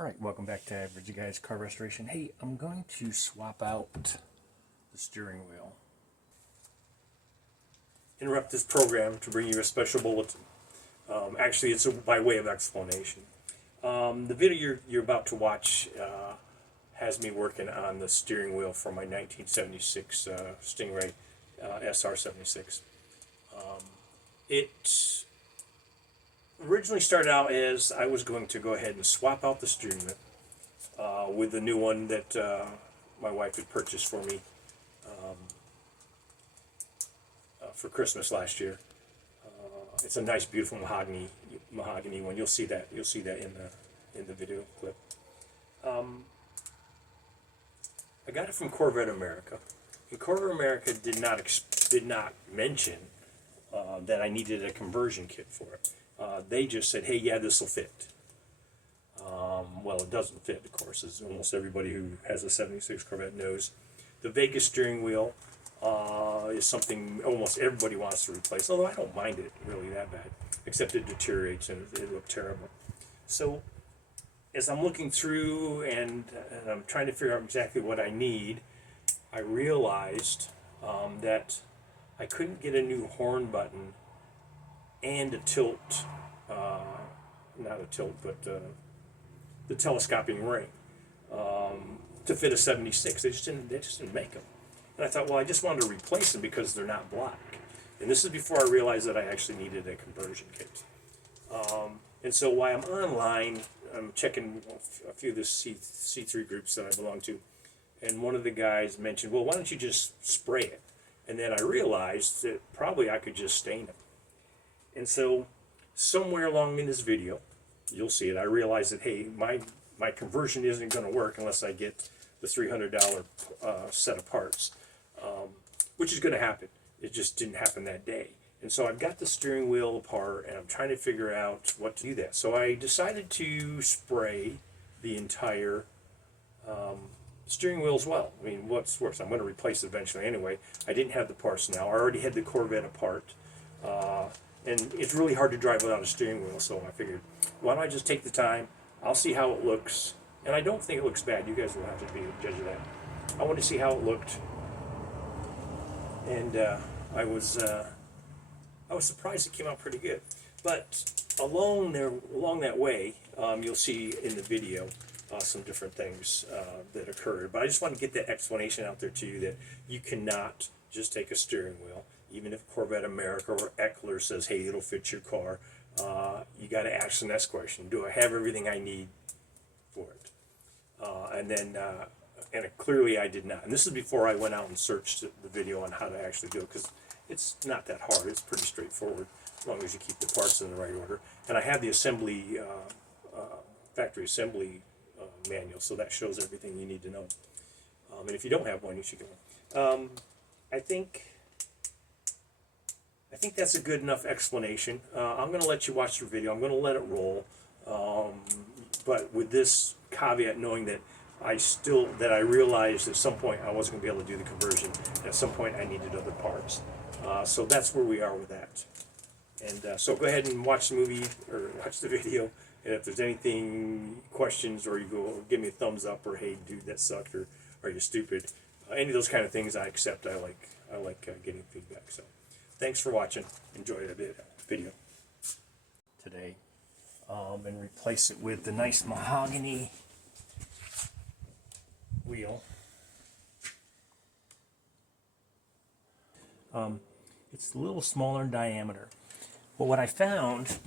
Alright, welcome back to Average Guys Car Restoration. Hey, I'm going to swap out the steering wheel. Interrupt this program to bring you a special bulletin. Actually, it's by way of explanation. The video you're about to watch has me working on the steering wheel for my 1976 Stingray SR76. It originally started out as I was going to go ahead and swap out the steering wheel with the new one that my wife had purchased for me for Christmas last year. It's a nice, beautiful mahogany one. You'll see that in the video clip. I got it from Corvette America, and Corvette America did not mention that I needed a conversion kit for it. They just said, hey, yeah, this will fit. Well, it doesn't fit, of course, as almost everybody who has a 76 Corvette knows. The Vegas steering wheel is something almost everybody wants to replace, although I don't mind it really that bad, except it deteriorates and it looked terrible. So as I'm looking through and I'm trying to figure out exactly what I need, I realized that I couldn't get a new horn button and a tilt, not a tilt, but the telescoping ring to fit a 76. They just didn't make them. And I thought, well, I just wanted to replace them because they're not black. And this is before I realized that I actually needed a conversion kit. And so while I'm online, I'm checking a few of the C3 groups that I belong to, and one of the guys mentioned, well, why don't you just spray it? And then I realized that probably I could just stain them. And so somewhere along in this video, you'll see it, I realized that, hey, my conversion isn't going to work unless I get the $300 set of parts, which is going to happen. It just didn't happen that day. And so I've got the steering wheel apart, and I'm trying to figure out what to do that. So I decided to spray the entire steering wheel as well. I mean, what's worse? I'm going to replace it eventually anyway. I didn't have the parts now. I already had the Corvette apart. And it's really hard to drive without a steering wheel, so I figured, why don't I just take the time, I'll see how it looks, and I don't think it looks bad, you guys will have to be a judge of that. I want to see how it looked, and I was surprised it came out pretty good. But along that way, you'll see in the video some different things that occurred, but I just want to get that explanation out there to you that you cannot just take a steering wheel. Even if Corvette America or Eckler says, hey, it'll fit your car, you got to ask the next question. Do I have everything I need for it? And clearly I did not. And this is before I went out and searched the video on how to actually do it, because it's not that hard. It's pretty straightforward as long as you keep the parts in the right order. And I have the assembly, factory assembly manual, so that shows everything you need to know. And if you don't have one, you should get one. I think that's a good enough explanation. I'm going to let you watch the video. I'm going to let it roll, but with this caveat, knowing that I realized at some point I wasn't going to be able to do the conversion. At some point I needed other parts. So that's where we are with that. And so go ahead and watch the movie or watch the video. And if there's anything, questions, or you go give me a thumbs up, or hey dude, that sucked, or are you stupid? Any of those kind of things I accept. I like getting feedback. So. Thanks for watching. Enjoy the video today, and replace it with the nice mahogany wheel. It's a little smaller in diameter. But what I found,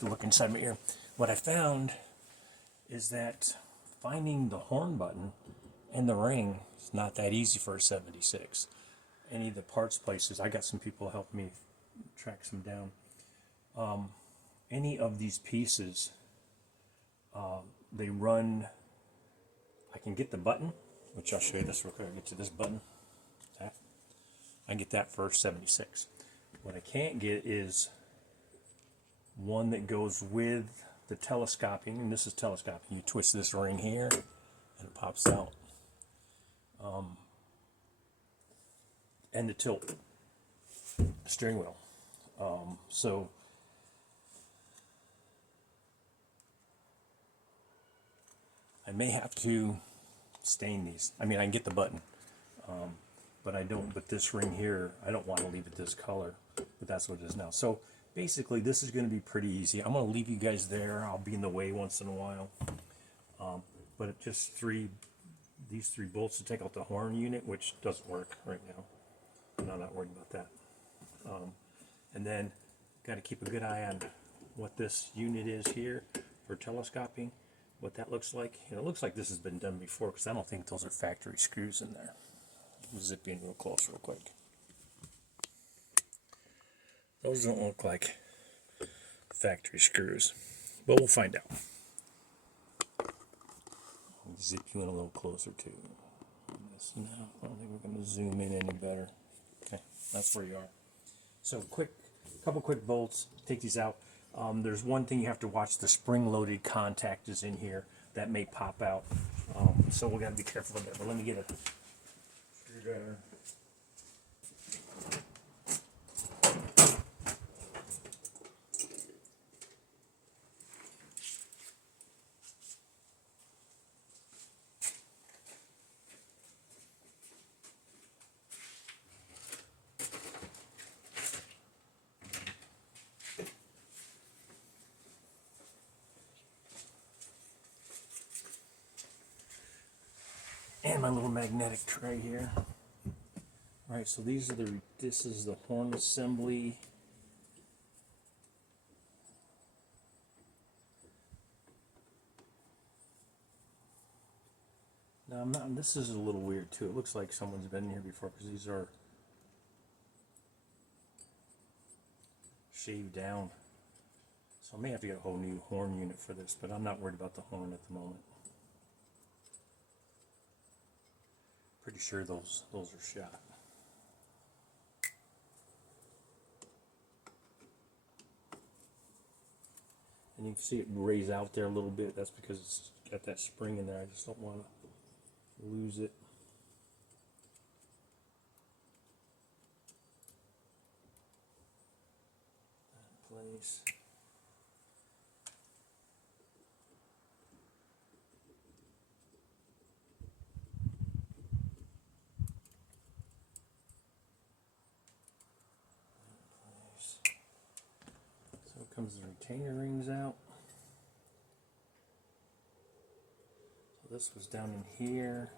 to look inside my ear, what I found is that finding the horn button and the ring is not that easy for a 76. Any of the parts places, I got some people help me track some down. Any of these pieces, they run, I can get the button, which I'll show you this real quick. I'll get to this button. I can get that for 76. What I can't get is one that goes with the telescoping, and this is telescoping. You twist this ring here, and it pops out. And the tilt steering wheel. So I may have to stain these. I mean, I can get the button, but I don't. But this ring here, I don't want to leave it this color, but that's what it is now. So basically, this is going to be pretty easy. I'm going to leave you guys there. I'll be in the way once in a while, but it just these three bolts to take out the horn unit, which doesn't work right now. I'm not worried about that. And then got to keep a good eye on what this unit is here for telescoping, what that looks like. And it looks like this has been done before, because I don't think those are factory screws in there. Zip in real close real quick. Those don't look like factory screws, but we'll find out. Zip you in a little closer too. Now, I don't think we're going to zoom in any better. Okay, that's where you are. So couple quick bolts, take these out. There's one thing you have to watch, the spring-loaded contact is in here. That may pop out. So we got to be careful of that. But let me get a screwdriver. And my little magnetic tray here. Alright, so this is the horn assembly. Now this is a little weird too. It looks like someone's been here before, because these are shaved down. So I may have to get a whole new horn unit for this, but I'm not worried about the horn at the moment. Pretty sure those are shot. And you can see it raise out there a little bit. That's because it's got that spring in there. I just don't want to lose it. That place. Comes the retainer rings out. So this was down in here.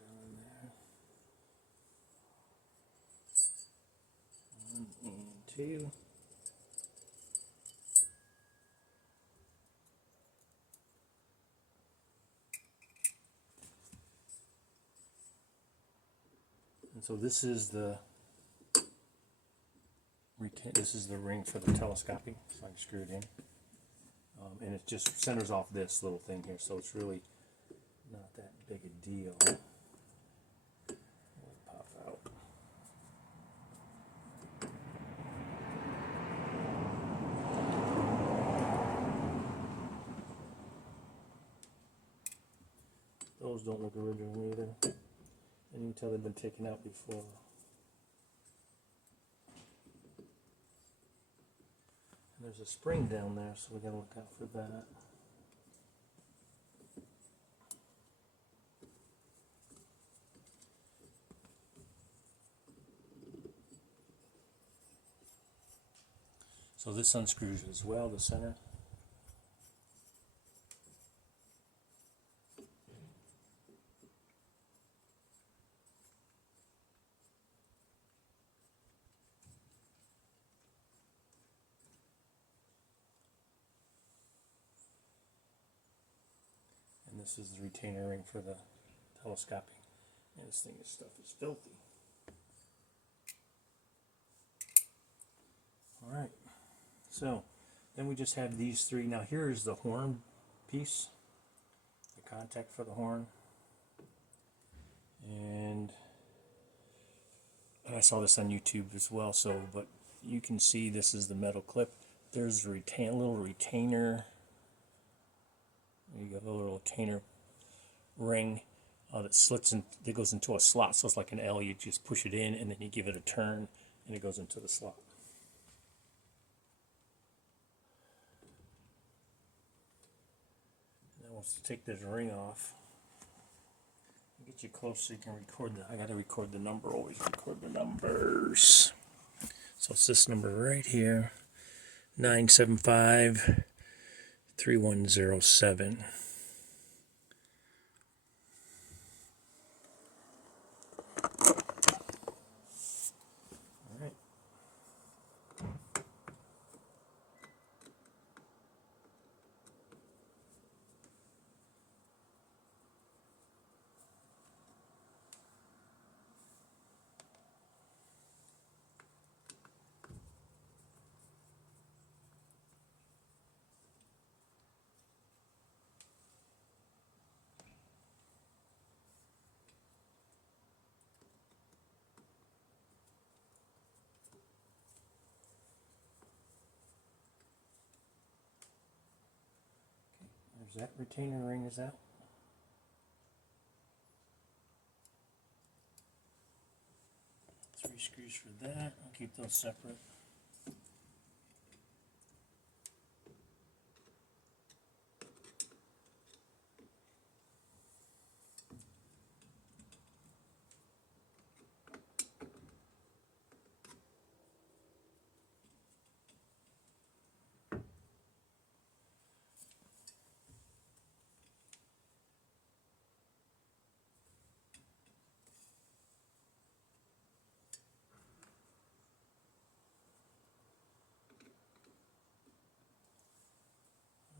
Down in there. 1 and 2. And so this is the ring for the telescoping, so I can screw it in. And it just centers off this little thing here, so it's really not that big a deal. It'll pop out. Those don't look original either. And you can tell they've been taken out before. There's a spring down there, so we gotta look out for that. So this unscrews as well, the center. This is the retainer ring for the telescoping. And this stuff is filthy. Alright, so then we just have these three. Now here is the horn piece, the contact for the horn. And I saw this on YouTube as well, but you can see this is the metal clip. There's a little retainer. You got a little retainer ring that slits in, that goes into a slot, so it's like an L. You just push it in and then you give it a turn and it goes into the slot. And then we'll wants to take this ring off. Get you close so you can record I gotta record the number, always record the numbers. So it's this number right here, 975-3107. All right. There's that retainer ring is out. Three screws for that. I'll keep those separate.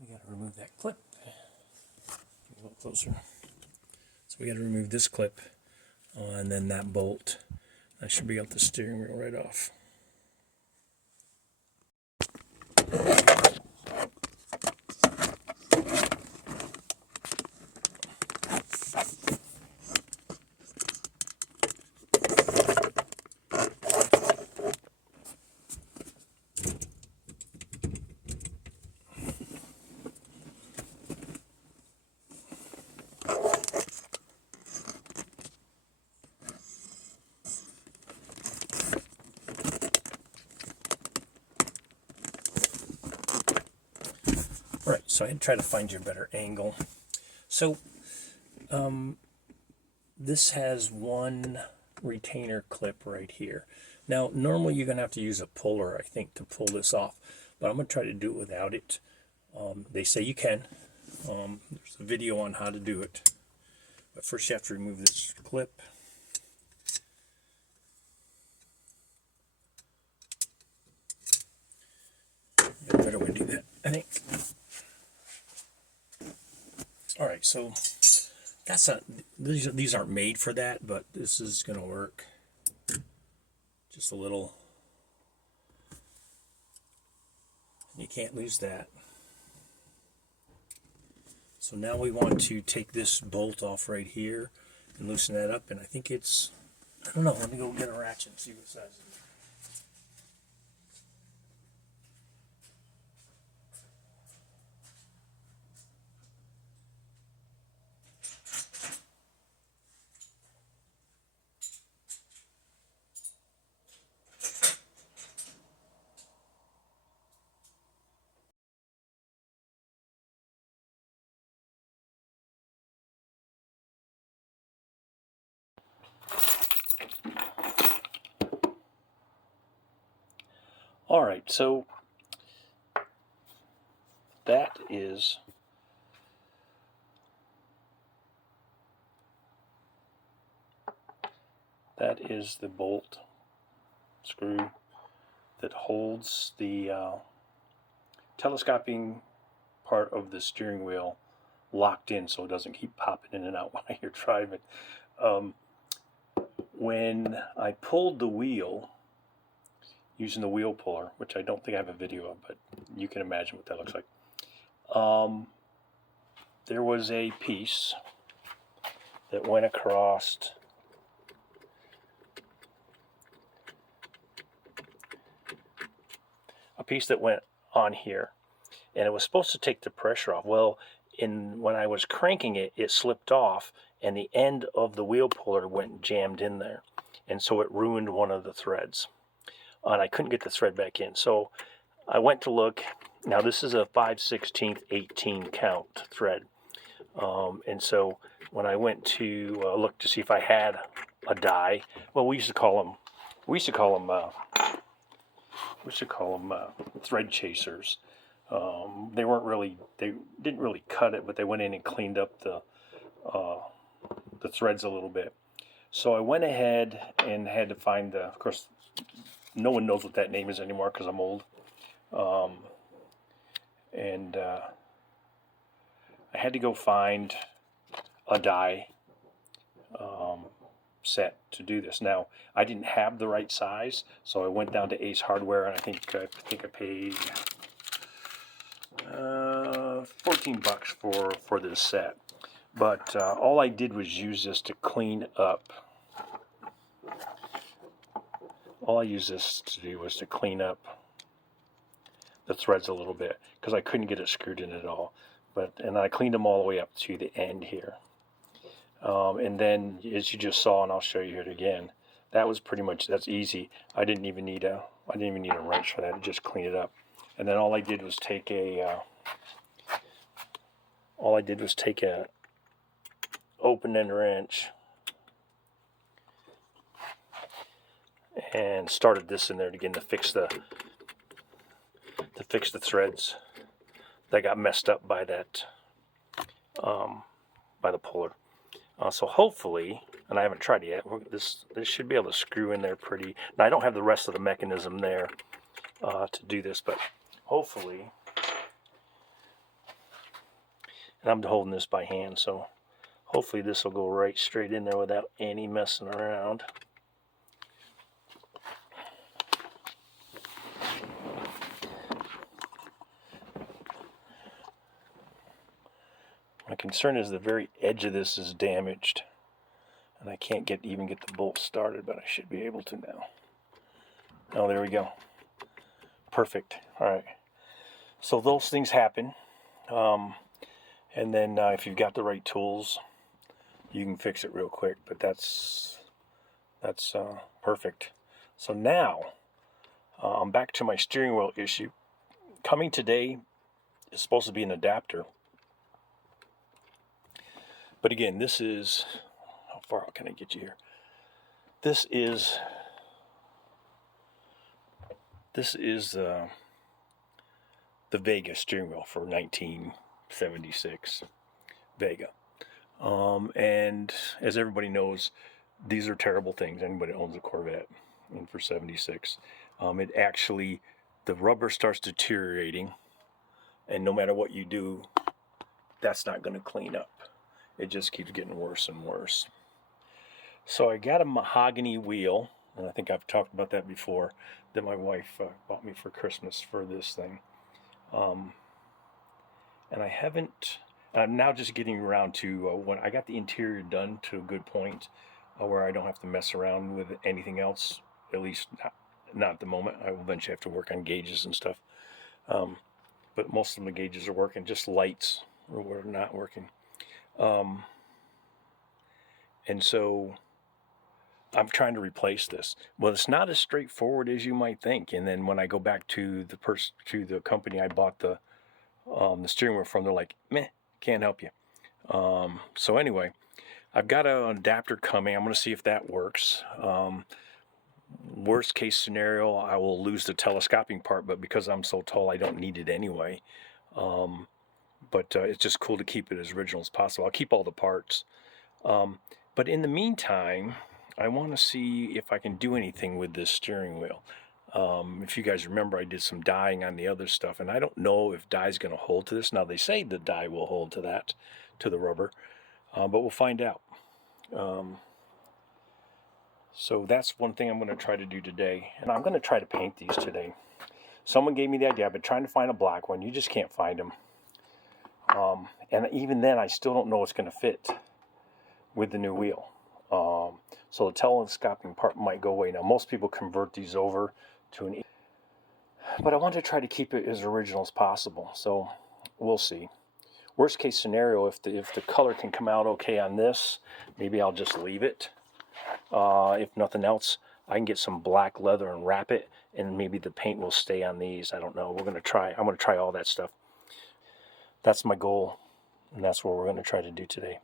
We got to remove that clip. Get a little closer. So we got to remove this clip and then that bolt. I should be able to steering wheel right off. Right, so I had to try to find you a better angle. So, this has one retainer clip right here. Now, normally you're going to have to use a puller, I think, to pull this off. But I'm going to try to do it without it. They say you can. There's a video on how to do it. But first you have to remove this clip. There's a better way to do that, I think. All right, so that's not, these aren't made for that, but this is going to work. Just a little. You can't lose that. So now we want to take this bolt off right here and loosen that up, and I think it's, I don't know, let me go get a ratchet and see what size it is. All right, so that is the bolt screw that holds the telescoping part of the steering wheel locked in so it doesn't keep popping in and out while you're driving. When I pulled the wheel using the wheel puller, which I don't think I have a video of, but you can imagine what that looks like. There was a piece that went across on here, and it was supposed to take the pressure off. Well, when I was cranking it, it slipped off, and the end of the wheel puller went jammed in there, and so it ruined one of the threads. And I couldn't get the thread back in, so I went to look. Now this is a 5/16 18 count thread. And so when I went to look to see if I had a die, well, we used to call them thread chasers. They weren't really, they didn't really cut it, but they went in and cleaned up the threads a little bit. So I went ahead and had to find of course, no one knows what that name is anymore because I'm old. And I had to go find a die set to do this. Now, I didn't have the right size, so I went down to Ace Hardware, and I think I paid $14 for this set. But all I did was use this to clean up. All I used this to do was to clean up the threads a little bit because I couldn't get it screwed in at all. And I cleaned them all the way up to the end here. And then, as you just saw, and I'll show you it again, that was pretty much, that's easy. I didn't even need a wrench for that. Just clean it up. And then all I did was take a open-end wrench and started this in there again to fix the threads that got messed up by that by the puller. So hopefully, and I haven't tried it yet, this should be able to screw in there pretty. Now I don't have the rest of the mechanism there to do this, but hopefully, and I'm holding this by hand, so hopefully this will go right straight in there without any messing around. My concern is the very edge of this is damaged, and I can't even get the bolt started, but I should be able to now. Oh, there we go. Perfect. All right. So those things happen, and then if you've got the right tools, you can fix it real quick. But that's perfect. So now I'm back to my steering wheel issue. Coming today is supposed to be an adapter. But again, this is, how far can I get you here? This is the Vega steering wheel for 1976 Vega. And as everybody knows, these are terrible things. Anybody that owns a Corvette, and for 76, it actually, the rubber starts deteriorating, and no matter what you do, that's not going to clean up. It just keeps getting worse and worse. So I got a mahogany wheel, and I think I've talked about that before, that my wife bought me for Christmas for this thing. And I'm now just getting around to when I got the interior done to a good point where I don't have to mess around with anything else, at least not at the moment. I will eventually have to work on gauges and stuff. But most of the gauges are working, just lights are not working. And so I'm trying to replace this. Well, it's not as straightforward as you might think. And then when I go back to the company I bought the steering wheel from, they're like, meh, can't help you. So anyway, I've got an adapter coming. I'm going to see if that works. Worst case scenario, I will lose the telescoping part, but because I'm so tall, I don't need it anyway. But it's just cool to keep it as original as possible. I'll keep all the parts. But in the meantime, I want to see if I can do anything with this steering wheel. If you guys remember, I did some dyeing on the other stuff, and I don't know if dye's going to hold to this. Now, they say the dye will hold to that, to the rubber, but we'll find out. So that's one thing I'm going to try to do today, and I'm going to try to paint these today. Someone gave me the idea. I've been trying to find a black one. You just can't find them. And even then, I still don't know what's going to fit with the new wheel. So the telescoping part might go away. Now, most people convert these over to an... But I want to try to keep it as original as possible. So we'll see. Worst case scenario, if the color can come out okay on this, maybe I'll just leave it. If nothing else, I can get some black leather and wrap it, and maybe the paint will stay on these. I don't know. I'm going to try all that stuff. That's my goal And that's what we're going to try to do today.